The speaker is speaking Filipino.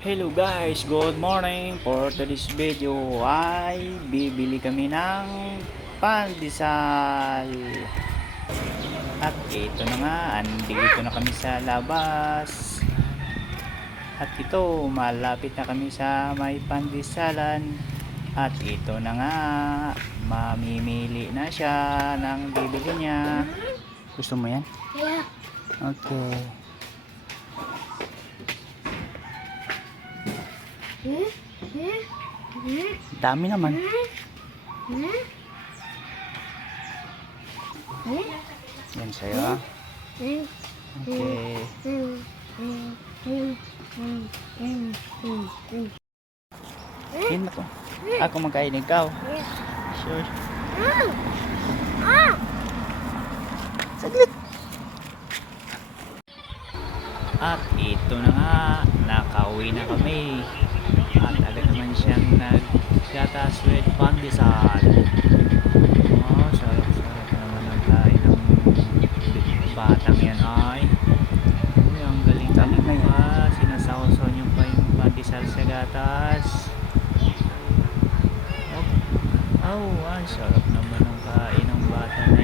Hello guys, good morning. For today's video ay bibili kami ng pandesal. At ito na nga, andito na kami sa labas. At ito, malapit na kami sa may pandesalan. At ito na nga, mamimili na siya ng bibili niya. Gusto mo yan? Yeah. Okay. Dami naman. Yan sa'yo ah. Okay. Yan na to. Ako magkain ikaw. Sure. Saglit. At ito na nga, nakauwi na kami. At agad naman siyang naggatas with pandesal. Oh, sarap-sarap naman ang kain ng batang yan ay. Uy, ang galing-galing pa. Sinasawsaw niyo pa yung pandesal sa gatas. Oh, ang sarap naman ang kain ng bata na